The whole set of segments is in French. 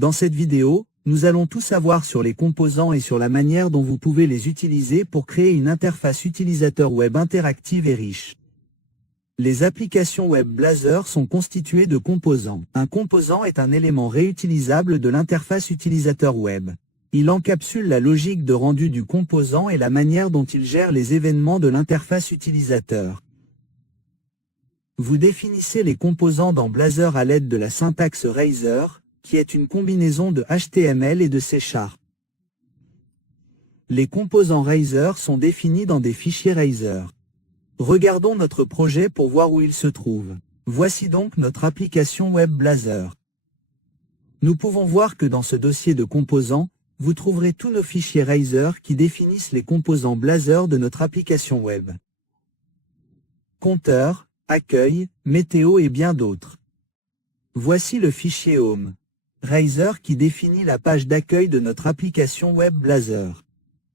Dans cette vidéo, nous allons tout savoir sur les composants et sur la manière dont vous pouvez les utiliser pour créer une interface utilisateur web interactive et riche. Les applications web Blazor sont constituées de composants. Un composant est un élément réutilisable de l'interface utilisateur web. Il encapsule la logique de rendu du composant et la manière dont il gère les événements de l'interface utilisateur. Vous définissez les composants dans Blazor à l'aide de la syntaxe Razor, qui est une combinaison de HTML et de C#. Les composants Razor sont définis dans des fichiers Razor. Regardons notre projet pour voir où il se trouve. Voici donc notre application web Blazor. Nous pouvons voir que dans ce dossier de composants, vous trouverez tous nos fichiers Razor qui définissent les composants Blazor de notre application web. Compteur, accueil, météo et bien d'autres. Voici le fichier Home. Razor qui définit la page d'accueil de notre application web Blazor.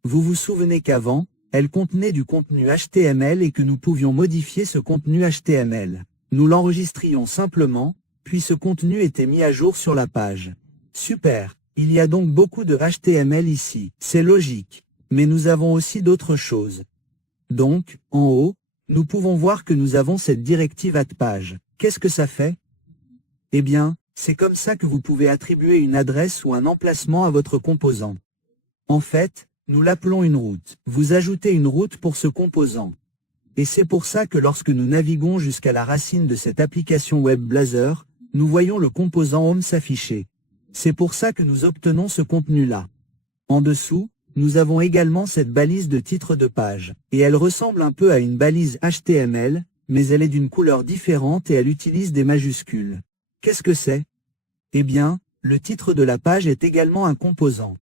Vous vous souvenez qu'avant, elle contenait du contenu HTML et que nous pouvions modifier ce contenu HTML. Nous l'enregistrions simplement, puis ce contenu était mis à jour sur la page. Super, il y a donc beaucoup de HTML ici, c'est logique. Mais nous avons aussi d'autres choses. Donc, en haut, nous pouvons voir que nous avons cette directive add-page. Qu'est-ce que ça fait? Eh bien, c'est comme ça que vous pouvez attribuer une adresse ou un emplacement à votre composant. En fait, nous l'appelons une route. Vous ajoutez une route pour ce composant. Et c'est pour ça que lorsque nous naviguons jusqu'à la racine de cette application web Blazor, nous voyons le composant Home s'afficher. C'est pour ça que nous obtenons ce contenu-là. En dessous, nous avons également cette balise de titre de page. Et elle ressemble un peu à une balise HTML, mais elle est d'une couleur différente et elle utilise des majuscules. Qu'est-ce que c'est? Eh bien, le titre de la page est également un composant.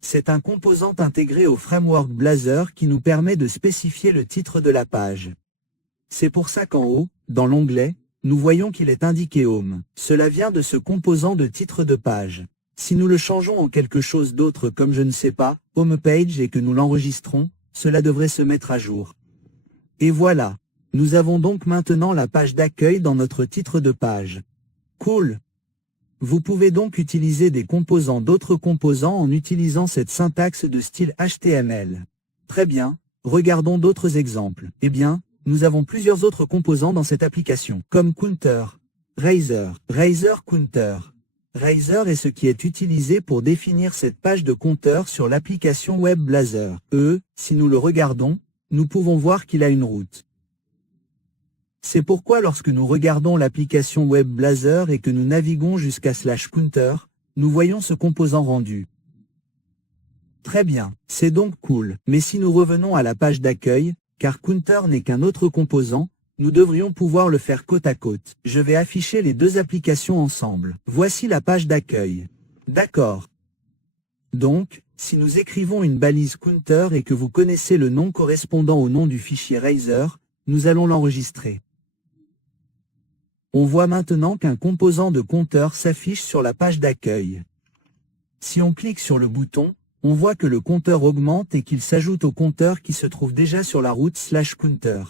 C'est un composant intégré au framework Blazor qui nous permet de spécifier le titre de la page. C'est pour ça qu'en haut, dans l'onglet, nous voyons qu'il est indiqué Home. Cela vient de ce composant de titre de page. Si nous le changeons en quelque chose d'autre comme je ne sais pas, Homepage et que nous l'enregistrons, cela devrait se mettre à jour. Et voilà, nous avons donc maintenant la page d'accueil dans notre titre de page. Cool! Vous pouvez donc utiliser des composants d'autres composants en utilisant cette syntaxe de style HTML. Très bien, regardons d'autres exemples. Eh bien, nous avons plusieurs autres composants dans cette application, comme Counter, Razor, Razor Counter. Razor est ce qui est utilisé pour définir cette page de compteur sur l'application web Blazor. Si nous le regardons, nous pouvons voir qu'il a une route. C'est pourquoi lorsque nous regardons l'application web Blazor et que nous naviguons jusqu'à /counter, nous voyons ce composant rendu. Très bien, c'est donc cool. Mais si nous revenons à la page d'accueil, car counter n'est qu'un autre composant, nous devrions pouvoir le faire côte à côte. Je vais afficher les deux applications ensemble. Voici la page d'accueil. D'accord. Donc, si nous écrivons une balise counter et que vous connaissez le nom correspondant au nom du fichier Razor, nous allons l'enregistrer. On voit maintenant qu'un composant de compteur s'affiche sur la page d'accueil. Si on clique sur le bouton, on voit que le compteur augmente et qu'il s'ajoute au compteur qui se trouve déjà sur la route /counter.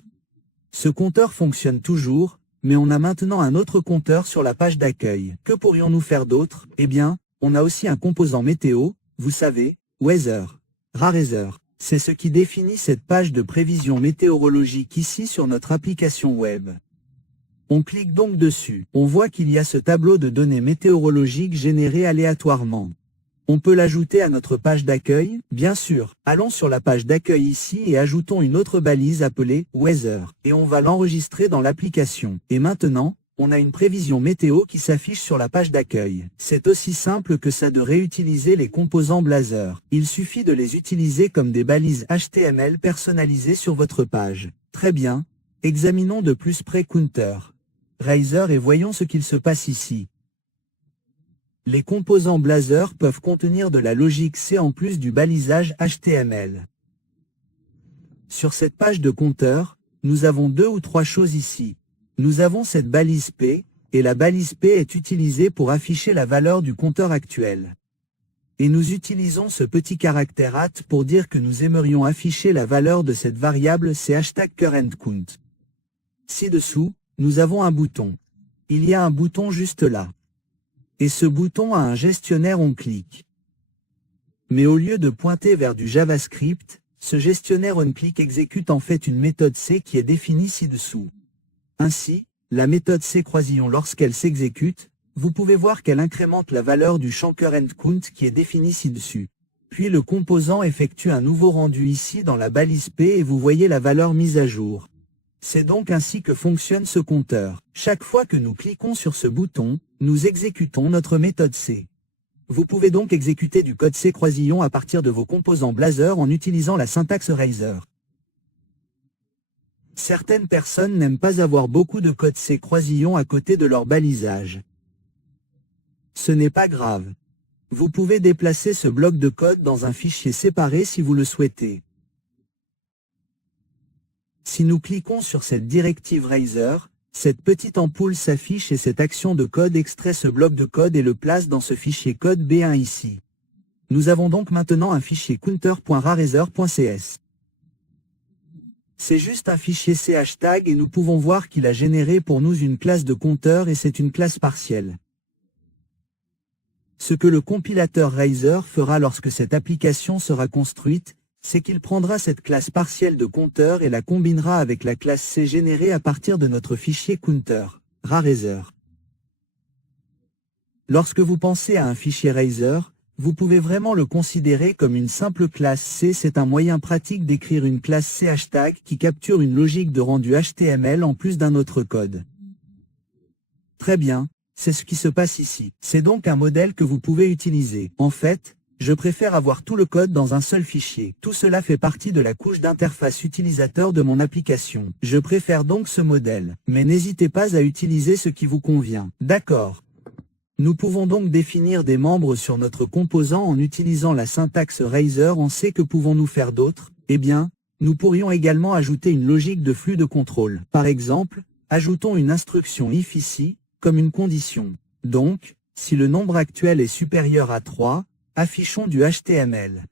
Ce compteur fonctionne toujours, mais on a maintenant un autre compteur sur la page d'accueil. Que pourrions-nous faire d'autre? Eh bien, on a aussi un composant météo, vous savez, Weather, Razor. C'est ce qui définit cette page de prévision météorologique ici sur notre application web. On clique donc dessus. On voit qu'il y a ce tableau de données météorologiques généré aléatoirement. On peut l'ajouter à notre page d'accueil, bien sûr. Allons sur la page d'accueil ici et ajoutons une autre balise appelée Weather. Et on va l'enregistrer dans l'application. Et maintenant, on a une prévision météo qui s'affiche sur la page d'accueil. C'est aussi simple que ça de réutiliser les composants Blazor. Il suffit de les utiliser comme des balises HTML personnalisées sur votre page. Très bien. Examinons de plus près Counter, Razor et voyons ce qu'il se passe ici. Les composants Blazor peuvent contenir de la logique C en plus du balisage HTML. Sur cette page de compteur, nous avons deux ou trois choses ici. Nous avons cette balise P, et la balise P est utilisée pour afficher la valeur du compteur actuel. Et nous utilisons ce petit caractère @ pour dire que nous aimerions afficher la valeur de cette variable C #currentCount. Ci-dessous, nous avons un bouton. Il y a un bouton juste là. Et ce bouton a un gestionnaire on-click. Mais au lieu de pointer vers du JavaScript, ce gestionnaire on-click exécute en fait une méthode C qui est définie ci-dessous. Ainsi, la méthode C_, lorsqu'elle s'exécute, vous pouvez voir qu'elle incrémente la valeur du champ current_count qui est défini ci-dessus. Puis le composant effectue un nouveau rendu ici dans la balise P et vous voyez la valeur mise à jour. C'est donc ainsi que fonctionne ce compteur. Chaque fois que nous cliquons sur ce bouton, nous exécutons notre méthode C. Vous pouvez donc exécuter du code C# à partir de vos composants Blazor en utilisant la syntaxe Razor. Certaines personnes n'aiment pas avoir beaucoup de code C# à côté de leur balisage. Ce n'est pas grave. Vous pouvez déplacer ce bloc de code dans un fichier séparé si vous le souhaitez. Si nous cliquons sur cette directive Razor, cette petite ampoule s'affiche et cette action de code extrait ce bloc de code et le place dans ce fichier code B1 ici. Nous avons donc maintenant un fichier counter.rarazor.cs. C'est juste un fichier C# et nous pouvons voir qu'il a généré pour nous une classe de compteur et c'est une classe partielle. Ce que le compilateur Razor fera lorsque cette application sera construite, c'est qu'il prendra cette classe partielle de compteur et la combinera avec la classe C générée à partir de notre fichier counter, rarazor. Lorsque vous pensez à un fichier Razor, vous pouvez vraiment le considérer comme une simple classe C. C'est un moyen pratique d'écrire une classe C# qui capture une logique de rendu HTML en plus d'un autre code. Très bien, c'est ce qui se passe ici. C'est donc un modèle que vous pouvez utiliser. En fait, je préfère avoir tout le code dans un seul fichier. Tout cela fait partie de la couche d'interface utilisateur de mon application. Je préfère donc ce modèle. Mais n'hésitez pas à utiliser ce qui vous convient. D'accord. Nous pouvons donc définir des membres sur notre composant en utilisant la syntaxe Razor en C. Que pouvons-nous faire d'autre? Eh bien, nous pourrions également ajouter une logique de flux de contrôle. Par exemple, ajoutons une instruction if ici, comme une condition. Donc, si le nombre actuel est supérieur à 3, affichons du HTML.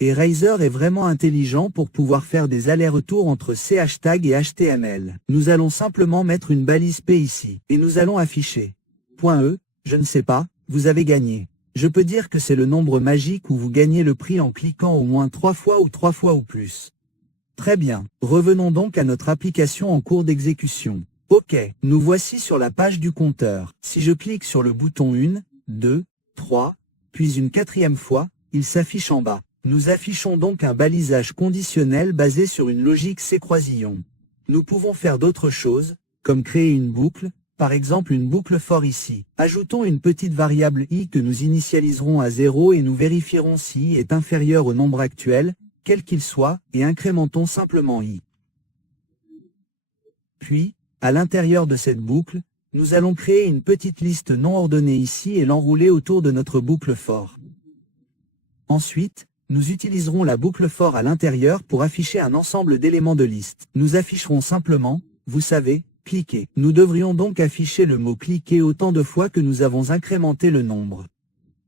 Et Razor est vraiment intelligent pour pouvoir faire des allers-retours entre C# et HTML. Nous allons simplement mettre une balise P ici, et nous allons afficher. .e, je ne sais pas, vous avez gagné. Je peux dire que c'est le nombre magique où vous gagnez le prix en cliquant au moins 3 fois ou plus. Très bien, revenons donc à notre application en cours d'exécution. Ok, nous voici sur la page du compteur. Si je clique sur le bouton 1, 2, 3, puis une 4e fois, il s'affiche en bas. Nous affichons donc un balisage conditionnel basé sur une logique C#. Nous pouvons faire d'autres choses, comme créer une boucle, par exemple une boucle for ici. Ajoutons une petite variable i que nous initialiserons à 0 et nous vérifierons si i est inférieur au nombre actuel, quel qu'il soit, et incrémentons simplement i. Puis, à l'intérieur de cette boucle, nous allons créer une petite liste non ordonnée ici et l'enrouler autour de notre boucle for. Ensuite, nous utiliserons la boucle for à l'intérieur pour afficher un ensemble d'éléments de liste. Nous afficherons simplement, vous savez, cliquer. Nous devrions donc afficher le mot cliquer autant de fois que nous avons incrémenté le nombre.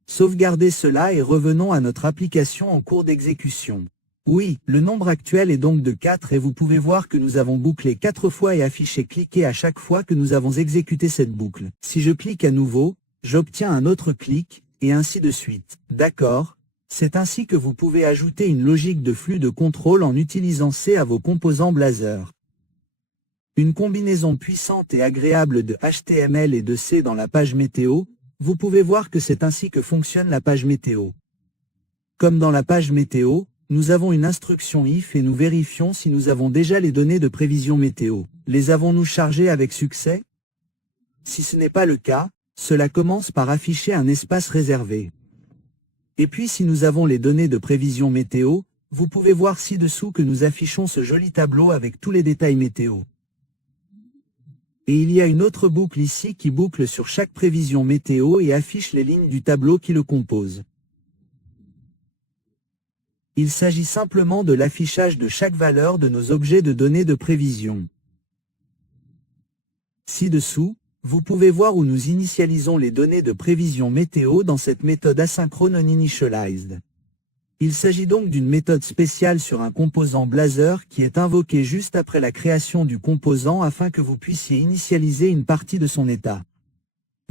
Sauvegardez cela et revenons à notre application en cours d'exécution. Oui, le nombre actuel est donc de 4 et vous pouvez voir que nous avons bouclé 4 fois et affiché cliquer à chaque fois que nous avons exécuté cette boucle. Si je clique à nouveau, j'obtiens un autre clic, et ainsi de suite. D'accord, c'est ainsi que vous pouvez ajouter une logique de flux de contrôle en utilisant C à vos composants Blazor. Une combinaison puissante et agréable de HTML et de C dans la page météo, vous pouvez voir que c'est ainsi que fonctionne la page météo. Comme dans la page météo, nous avons une instruction if et nous vérifions si nous avons déjà les données de prévision météo. Les avons-nous chargées avec succès? Si ce n'est pas le cas, cela commence par afficher un espace réservé. Et puis si nous avons les données de prévision météo, vous pouvez voir ci-dessous que nous affichons ce joli tableau avec tous les détails météo. Et il y a une autre boucle ici qui boucle sur chaque prévision météo et affiche les lignes du tableau qui le composent. Il s'agit simplement de l'affichage de chaque valeur de nos objets de données de prévision. Ci-dessous, vous pouvez voir où nous initialisons les données de prévision météo dans cette méthode asynchrone onInitialized. Il s'agit donc d'une méthode spéciale sur un composant Blazor qui est invoqué juste après la création du composant afin que vous puissiez initialiser une partie de son état.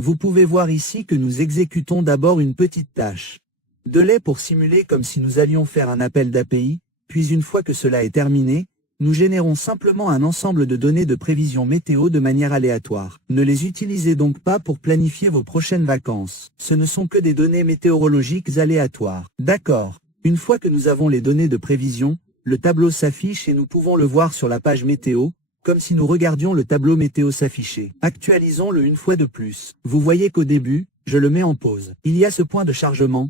Vous pouvez voir ici que nous exécutons d'abord une petite tâche. Delay pour simuler comme si nous allions faire un appel d'API, puis une fois que cela est terminé, nous générons simplement un ensemble de données de prévision météo de manière aléatoire. Ne les utilisez donc pas pour planifier vos prochaines vacances. Ce ne sont que des données météorologiques aléatoires. D'accord. Une fois que nous avons les données de prévision, le tableau s'affiche et nous pouvons le voir sur la page météo, comme si nous regardions le tableau météo s'afficher. Actualisons-le une fois de plus. Vous voyez qu'au début, je le mets en pause. Il y a ce point de chargement,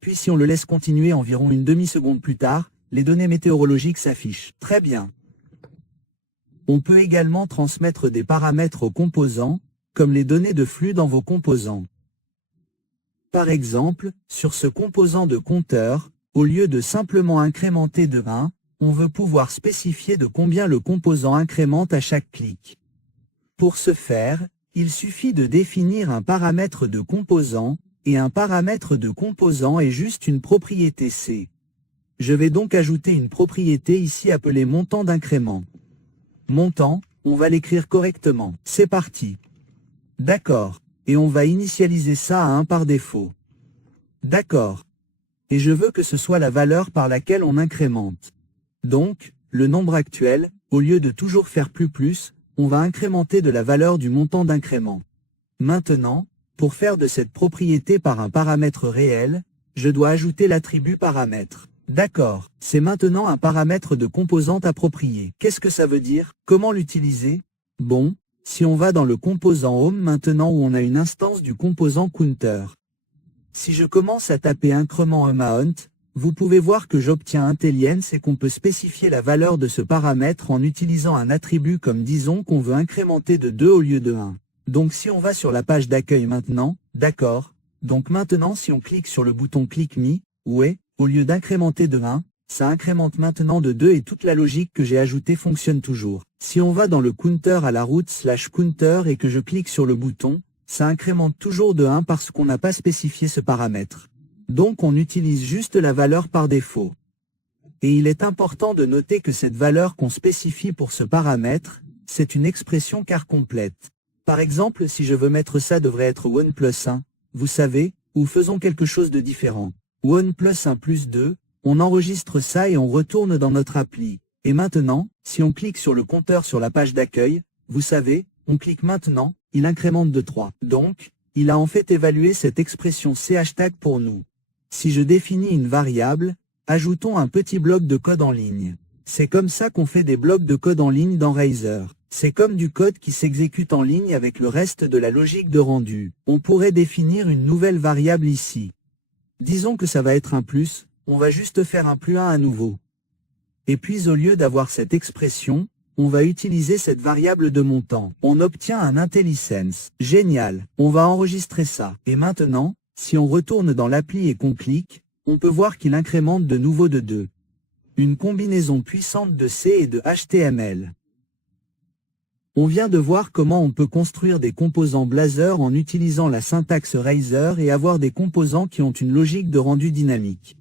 puis si on le laisse continuer environ une demi-seconde plus tard, les données météorologiques s'affichent. Très bien. On peut également transmettre des paramètres aux composants, comme les données de flux dans vos composants. Par exemple, sur ce composant de compteur, au lieu de simplement incrémenter de 1, on veut pouvoir spécifier de combien le composant incrémente à chaque clic. Pour ce faire, il suffit de définir un paramètre de composant, et un paramètre de composant est juste une propriété C. Je vais donc ajouter une propriété ici appelée montant d'incrément. Montant, on va l'écrire correctement. C'est parti. D'accord. Et on va initialiser ça à 1 par défaut. D'accord. Et je veux que ce soit la valeur par laquelle on incrémente. Donc, le nombre actuel, au lieu de toujours faire plus, on va incrémenter de la valeur du montant d'incrément. Maintenant, pour faire de cette propriété par un paramètre réel, je dois ajouter l'attribut paramètre. D'accord, c'est maintenant un paramètre de composante approprié. Qu'est-ce que ça veut dire? Comment l'utiliser? Bon, si on va dans le composant Home maintenant où on a une instance du composant Counter. Si je commence à taper incrément amount, vous pouvez voir que j'obtiens intelligence et qu'on peut spécifier la valeur de ce paramètre en utilisant un attribut comme disons qu'on veut incrémenter de 2 au lieu de 1. Donc si on va sur la page d'accueil maintenant, d'accord, donc maintenant si on clique sur le bouton Click Me, ouais, au lieu d'incrémenter de 1, ça incrémente maintenant de 2 et toute la logique que j'ai ajoutée fonctionne toujours. Si on va dans le counter à la route /counter et que je clique sur le bouton, ça incrémente toujours de 1 parce qu'on n'a pas spécifié ce paramètre. Donc on utilise juste la valeur par défaut. Et il est important de noter que cette valeur qu'on spécifie pour ce paramètre, c'est une expression car complète. Par exemple, si je veux mettre ça devrait être 1 plus 1, vous savez, ou faisons quelque chose de différent. 1 plus 1 plus 2, on enregistre ça et on retourne dans notre appli. Et maintenant, si on clique sur le compteur sur la page d'accueil, vous savez, on clique maintenant, il incrémente de 3. Donc, il a en fait évalué cette expression C# pour nous. Si je définis une variable, ajoutons un petit bloc de code en ligne. C'est comme ça qu'on fait des blocs de code en ligne dans Riser. C'est comme du code qui s'exécute en ligne avec le reste de la logique de rendu. On pourrait définir une nouvelle variable ici. Disons que ça va être un plus, on va juste faire un plus 1 à nouveau. Et puis au lieu d'avoir cette expression, on va utiliser cette variable de montant. On obtient un IntelliSense. Génial, on va enregistrer ça. Et maintenant, si on retourne dans l'appli et qu'on clique, on peut voir qu'il incrémente de nouveau de 2. Une combinaison puissante de C et de HTML. On vient de voir comment on peut construire des composants Blazor en utilisant la syntaxe Riser et avoir des composants qui ont une logique de rendu dynamique.